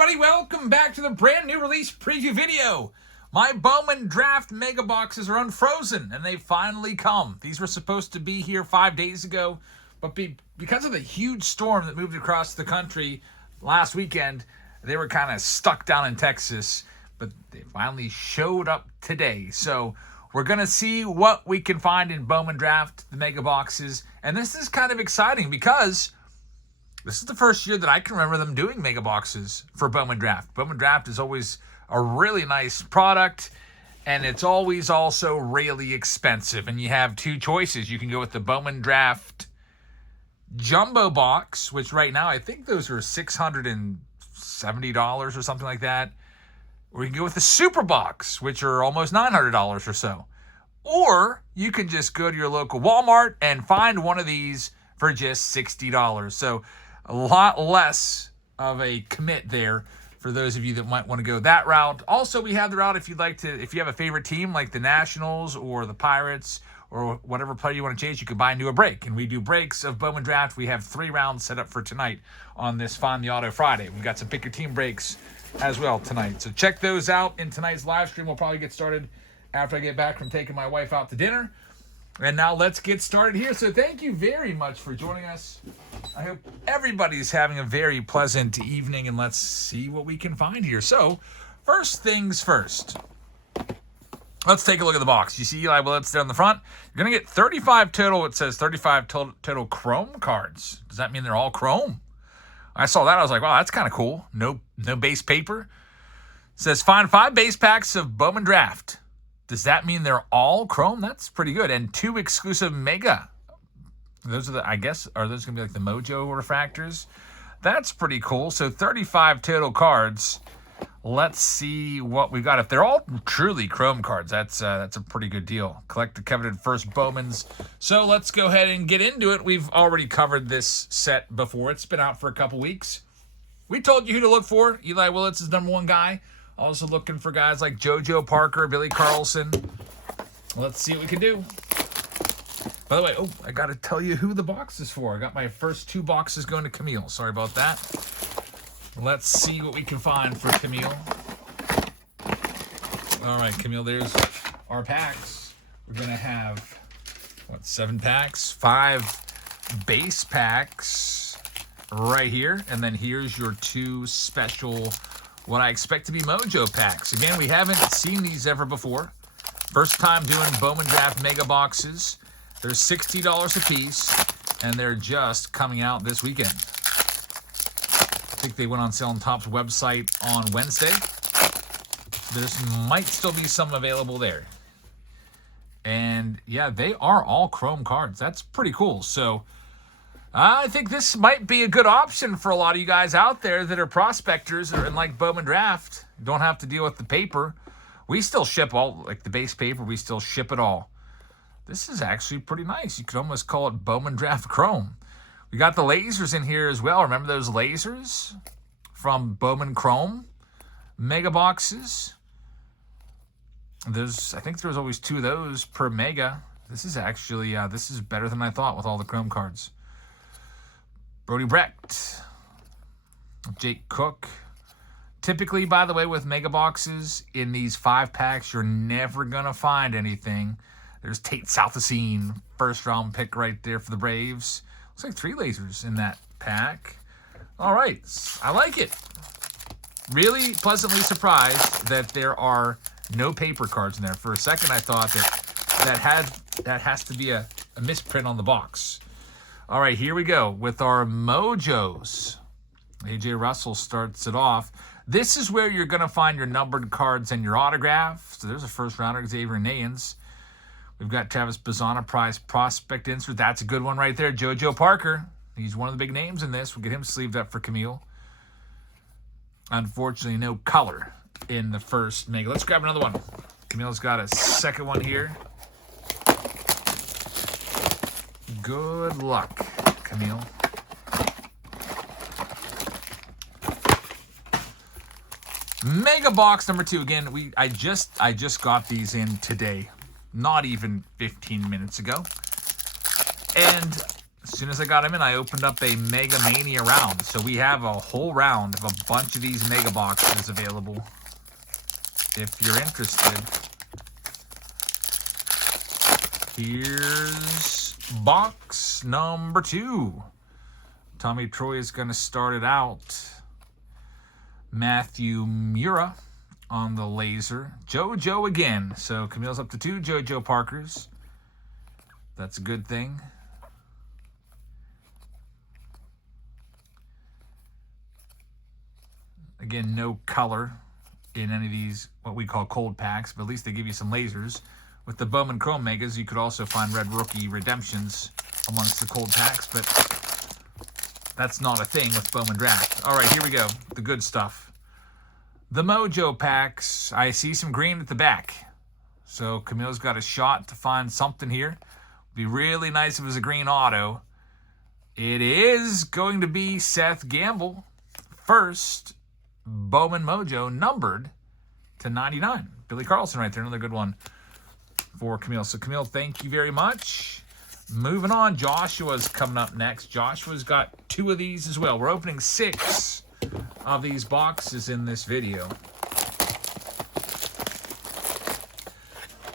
everybody, welcome back to the brand new release preview video. My Bowman Draft Mega Boxes are unfrozen, and they finally come. These were supposed to be here 5 days ago, but because of the huge storm that moved across the country last weekend, they were kind of stuck down in Texas, but they finally showed up today. So we're going to see what we can find in Bowman Draft, the Mega Boxes, and this is kind of exciting because this is the first year that I can remember them doing mega boxes for Bowman Draft. Bowman Draft is always a really nice product, and it's always also really expensive. And you have two choices. You can go with the Bowman Draft Jumbo Box, which right now I think those are $670 or something like that. Or you can go with the Super Box, which are almost $900 or so. Or you can just go to your local Walmart and find one of these for just $60. So a lot less of a commit there for those of you that might want to go that route. Also, we have the route if you have a favorite team like the Nationals or the Pirates or whatever player you want to chase, you can buy into a break. And we do breaks of Bowman Draft. We have 3 rounds set up for tonight on this Find the Auto Friday. We've got some pick your team breaks as well tonight. So check those out in tonight's live stream. We'll probably get started after I get back from taking my wife out to dinner. And now let's get started here. So thank you very much for joining us. I hope everybody's having a very pleasant evening, and let's see what we can find here. So first things first, let's take a look at the box. You see Eli Willits there on the front. You're going to get 35 total. It says 35 total Chrome cards. Does that mean they're all Chrome? I saw that. I was like, wow, that's kind of cool. No base paper. It says find 5 base packs of Bowman Draft. Does that mean they're all Chrome? That's pretty good. And 2 exclusive Mega. Those are are those going to be like the Mojo refractors? That's pretty cool. So 35 total cards. Let's see what we got. If they're all truly Chrome cards, that's a pretty good deal. Collect the coveted first Bowmans. So let's go ahead and get into it. We've already covered this set before. It's been out for a couple weeks. We told you who to look for. Eli Willits is #1 guy. Also looking for guys like JoJo Parker, Billy Carlson. Let's see what we can do. By the way, I got to tell you who the box is for. I got my first 2 boxes going to Camille. Sorry about that. Let's see what we can find for Camille. All right, Camille, there's our packs. We're going to have, 7 packs? 5 base packs right here. And then here's your 2 special, what I expect to be Mojo packs. Again, we haven't seen these ever before. First time doing Bowman Draft Mega Boxes. They're $60 a piece, and they're just coming out this weekend. I think they went on sale on Topps website on Wednesday. There might still be some available there. And yeah, they are all Chrome cards. That's pretty cool. So I think this might be a good option for a lot of you guys out there that are prospectors and like Bowman Draft. You don't have to deal with the paper. We still ship all, like the base paper, we still ship it all. This is actually pretty nice. You could almost call it Bowman Draft Chrome. We got the lasers in here as well. Remember those lasers from Bowman Chrome Mega Boxes? I think there's always 2 of those per Mega. This is actually, this is better than I thought with all the Chrome cards. Brody Brecht, Jake Cook. Typically, by the way, with Mega Boxes, in these 5 packs, you're never going to find anything. There's Tate Southacene, first round pick right there for the Braves. Looks like 3 lasers in that pack. All right, I like it. Really pleasantly surprised that there are no paper cards in there. For a second, I thought that has to be a misprint on the box. All right, here we go with our Mojos. AJ Russell starts it off. This is where you're going to find your numbered cards and your autographs. So there's a first rounder, Xavier Nayans. We've got Travis Bazana Prize Prospect Insert. That's a good one right there. JoJo Parker. He's one of the big names in this. We'll get him sleeved up for Camille. Unfortunately, no color in the first Mega. Let's grab another one. Camille's got a second one here. Good luck, Camille. Mega box number 2. Again, I just got these in today. Not even 15 minutes ago. And As soon as I got them in, I opened up a Mega Mania round. So we have a whole round of a bunch of these Mega Boxes available. If you're interested. Here's box number 2. Tommy Troy is going to start it out. Matthew Mura on the laser. JoJo again. So Camille's up to 2 JoJo Parkers. That's a good thing. Again, no color in any of these, what we call cold packs, but at least they give you some lasers. With the Bowman Chrome Megas, you could also find Red Rookie Redemptions amongst the cold packs, but that's not a thing with Bowman Draft. All right, here we go. The good stuff. The Mojo packs. I see some green at the back. So Camille's got a shot to find something here. Would be really nice if it was a green auto. It is going to be Seth Gamble. First Bowman Mojo, numbered to 99. Billy Carlson right there, another good one for Camille. So Camille, thank you very much. Moving on, Joshua's coming up next. Joshua's got 2 of these as well. We're opening 6 of these boxes in this video.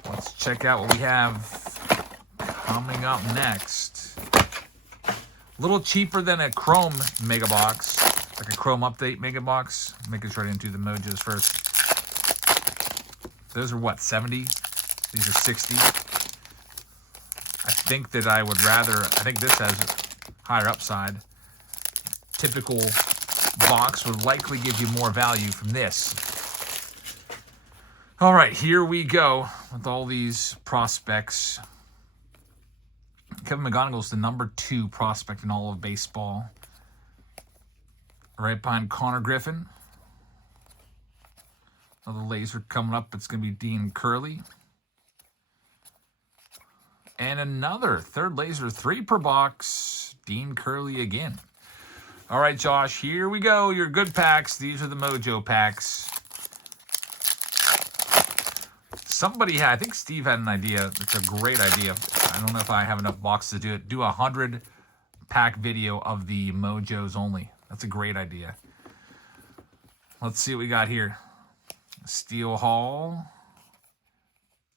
Let's check out what we have coming up next. A little cheaper than a Chrome Mega Box. Like a Chrome Update Mega Box. Making sure I didn't do the Mojos first. Those are what, 70? These are 60. I think that I would rather, I think this has higher upside. Typical box would likely give you more value from this. All right, here we go with all these prospects. Kevin McGonigal's the number 2 prospect in all of baseball. Right behind Connor Griffin. Another laser coming up. It's going to be Dean Curley. And another third laser, 3 per box. Dean Curley again. All right, Josh, here we go. Your good packs. These are the Mojo packs. Somebody had, I think Steve had an idea. It's a great idea. I don't know if I have enough boxes to do it. Do a 100 pack video of the Mojos only. That's a great idea. Let's see what we got here. Steel Hall.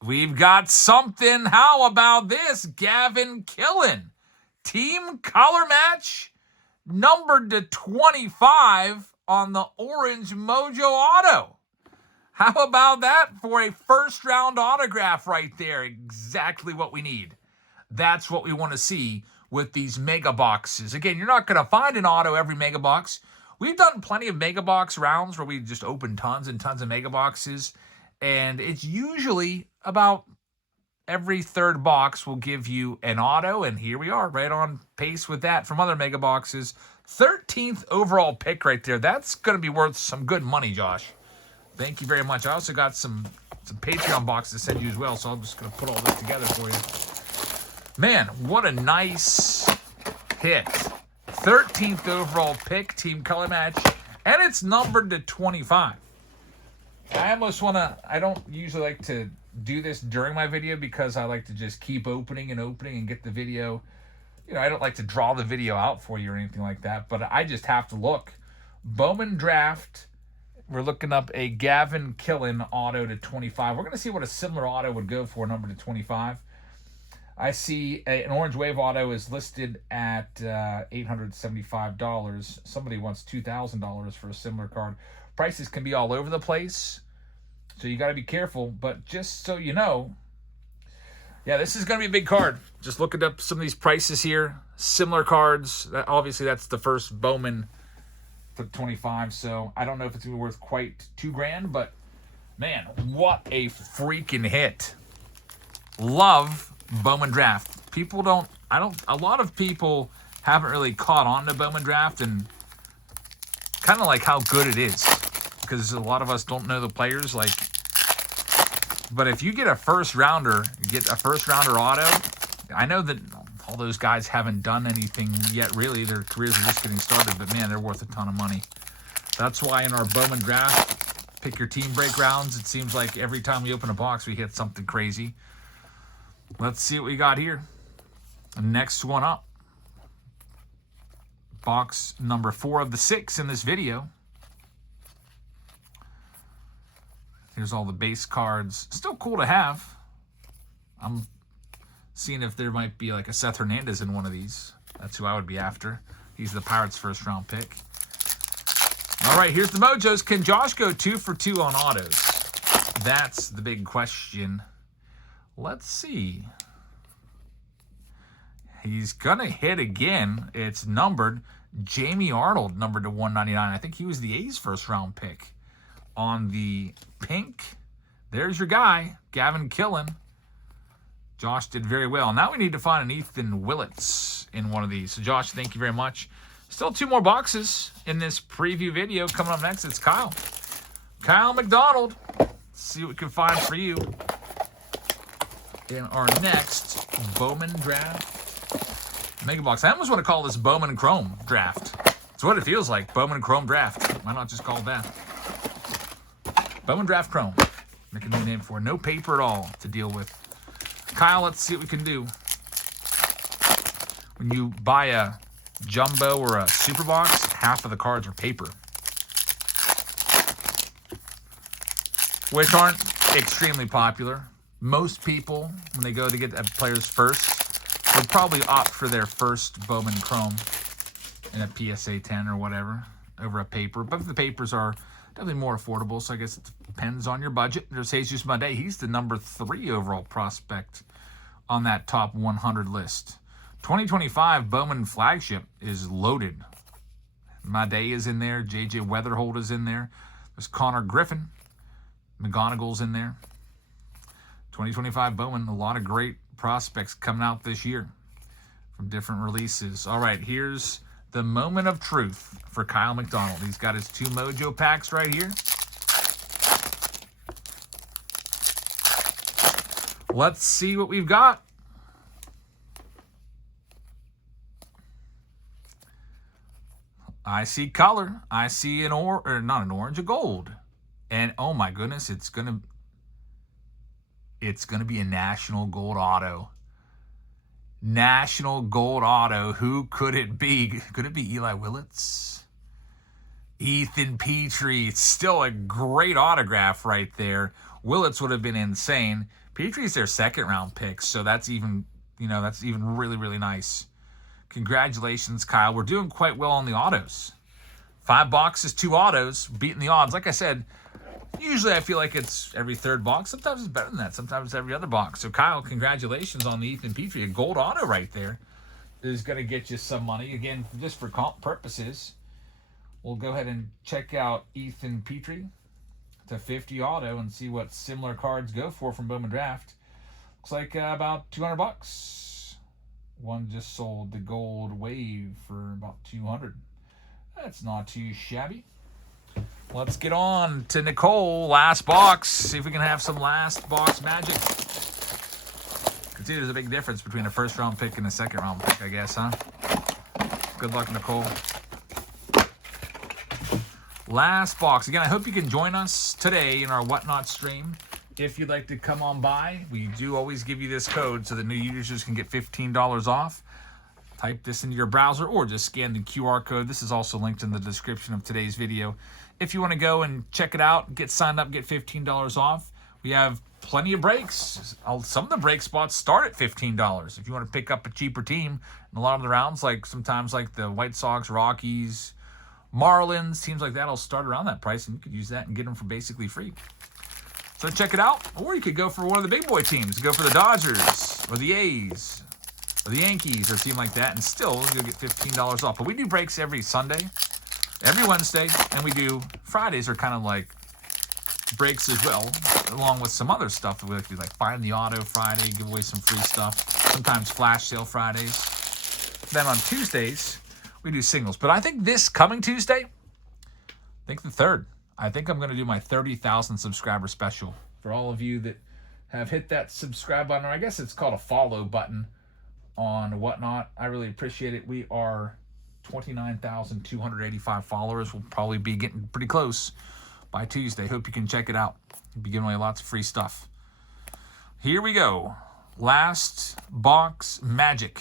We've got something. How about this? Gavin Killen. Team color match. Numbered to 25 on the orange Mojo Auto. How about that for a first round autograph right there? Exactly what we need. That's what we want to see with these mega boxes. Again, you're not going to find an auto every mega box. We've done plenty of mega box rounds where we just open tons and tons of mega boxes. And it's usually about every third box will give you an auto. And here we are, right on pace with that from other mega boxes. 13th overall pick right there. That's going to be worth some good money, Josh. Thank you very much. I also got some Patreon boxes to send you as well. So I'm just going to put all this together for you. Man, what a nice hit. 13th overall pick, team color match, and it's numbered to 25. I almost want to, I don't usually like to do this during my video because I like to just keep opening and get the video. You know, I don't like to draw the video out for you or anything like that, but I just have to look. Bowman Draft, we're looking up a Gavin Killen auto to 25. We're going to see what a similar auto would go for, number to 25. I see an Orange Wave auto is listed at $875. Somebody wants $2,000 for a similar card. Prices can be all over the place, so you got to be careful. But just so you know, yeah, this is going to be a big card. Just looking up some of these prices here. Similar cards. Obviously, that's the first Bowman to 25, so I don't know if it's going to be worth quite $2,000, but man, what a freaking hit. Love Bowman Draft. People don't, a lot of people haven't really caught on to Bowman Draft and kind of like how good it is, because a lot of us don't know the players. Like, but if you get a first rounder, auto, I know that all those guys haven't done anything yet, really. Their careers are just getting started, but man, they're worth a ton of money. That's why in our Bowman Draft, pick your team break rounds, it seems like every time we open a box, we hit something crazy. Let's see what we got here. The next one up. box number 4 of the 6 in this video. Here's all the base cards. Still cool to have. I'm seeing if there might be like a Seth Hernandez in one of these. That's who I would be after. He's the Pirates' first-round pick. All right, here's the Mojos. Can Josh go 2 for 2 on autos? That's the big question. Let's see. He's going to hit again. It's numbered. Jamie Arnold, numbered to 199. I think he was the A's first-round pick. On the pink, there's your guy, Gavin Killen. Josh did very well. Now we need to find an Ethan Willits in one of these. So, Josh, thank you very much. Still 2 more boxes in this preview video. Coming up next, it's Kyle. Kyle McDonald. Let's see what we can find for you in our next Bowman draft mega box. I almost want to call this Bowman Chrome draft. It's what it feels like. Bowman Chrome draft. Why not just call it that? Bowman Draft Chrome. Make a new name for it. No paper at all to deal with. Kyle, let's see what we can do. When you buy a jumbo or a super box, half of the cards are paper, which aren't extremely popular. Most people, when they go to get players first, would probably opt for their first Bowman Chrome in a PSA 10 or whatever over a paper. But the papers are definitely more affordable, so I guess it depends on your budget. There's Jesus Made. He's the number 3 overall prospect on that top 100 list. 2025 Bowman flagship is loaded. Made is in there. J.J. Weatherholt is in there. There's Connor Griffin. McGonagall's in there. 2025 Bowman, a lot of great prospects coming out this year from different releases. All right, here's the moment of truth for Kyle McDonald. He's got his 2 Mojo packs right here. Let's see what we've got. I see color. I see an not an orange, a gold. And oh my goodness, it's gonna be a National Gold Auto. National Gold Auto. Who could it be? Could it be Eli Willits? Ethan Petrie. It's still a great autograph right there. Willits would have been insane. Petrie's their 2nd-round pick, so that's even, that's even really, really nice. Congratulations, Kyle. We're doing quite well on the autos. 5 boxes, 2 autos, beating the odds. Like I said, usually I feel like it's every 3rd box. Sometimes it's better than that. Sometimes it's every other box. So, Kyle, congratulations on the Ethan Petrie. A gold auto right there is going to get you some money. Again, just for comp purposes, we'll go ahead and check out Ethan Petrie to 50 auto and see what similar cards go for from Bowman Draft. Looks like about $200. One just sold the gold wave for about $200. That's not too shabby. Let's get on to Nicole. Last box. See if we can have some last box magic. You can see there's a big difference between a 1st-round pick and a 2nd-round pick, I guess, huh? Good luck, Nicole. Last box. Again, I hope you can join us today in our Whatnot stream. If you'd like to come on by, we do always give you this code so that new users can get $15 off. Type this into your browser or just scan the QR code. This is also linked in the description of today's video. If you want to go and check it out, get signed up, get $15 off. We have plenty of breaks. Some of the break spots start at $15. If you want to pick up a cheaper team, in a lot of the rounds, like sometimes like the White Sox, Rockies, Marlins, teams like that will start around that price, and you could use that and get them for basically free. So check it out. Or you could go for one of the big boy teams. Go for the Dodgers or the A's or the Yankees or a team like that, and still you'll get $15 off. But we do breaks every Sunday, every Wednesday, and we do Fridays are kind of like breaks as well, along with some other stuff that we like to do, like Find the Auto Friday, give away some free stuff, sometimes Flash Sale Fridays. Then on Tuesdays, we do singles. But I think this coming Tuesday, I think the 3rd, I think I'm going to do my 30,000 subscriber special. For all of you that have hit that subscribe button, or I guess it's called a follow button on Whatnot, I really appreciate it. We are 29,285 followers. We'll probably be getting pretty close by Tuesday. Hope you can check it out. We'll be giving away lots of free stuff. Here we go. Last box magic.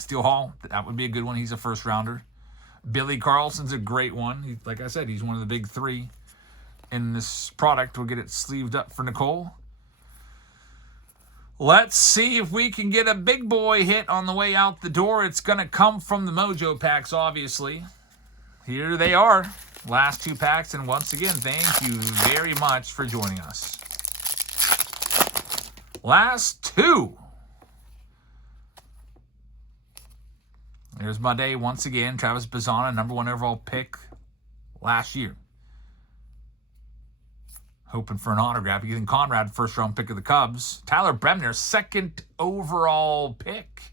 Steel Hall, that would be a good one. He's a first rounder. Billy Carlson's a great one. Like I said, he's one of the big three in this product. We'll get it sleeved up for Nicole. Let's see if we can get a big boy hit on the way out the door. It's going to come from the Mojo packs, obviously. Here they are. Last 2 packs. And once again, thank you very much for joining us. Last 2. There's my day once again. Travis Bazzana, #1 overall pick last year. Hoping for an autograph. Ethan Conrad, first round pick of the Cubs. Tyler Bremner, 2nd overall pick.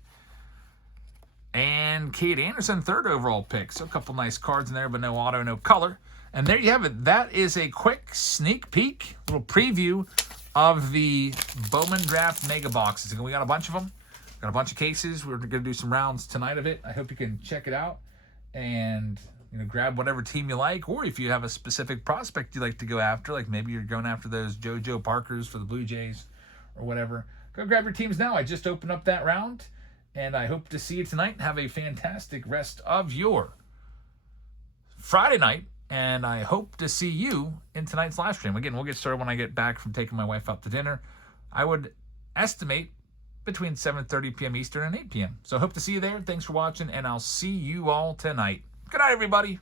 And Kate Anderson, 3rd overall pick. So a couple nice cards in there, but no auto, no color. And there you have it. That is a quick sneak peek, little preview of the Bowman Draft Mega Boxes. We got a bunch of them. Got a bunch of cases. We're going to do some rounds tonight of it. I hope you can check it out and grab whatever team you like, or if you have a specific prospect you like to go after, like maybe you're going after those JoJo Parkers for the Blue Jays or whatever, go grab your teams now. I just opened up that round, and I hope to see you tonight. Have a fantastic rest of your Friday night, and I hope to see you in tonight's live stream. Again, we'll get started when I get back from taking my wife out to dinner. I would estimate between 7:30 p.m. Eastern and 8 p.m. So I hope to see you there. Thanks for watching, and I'll see you all tonight. Good night, everybody.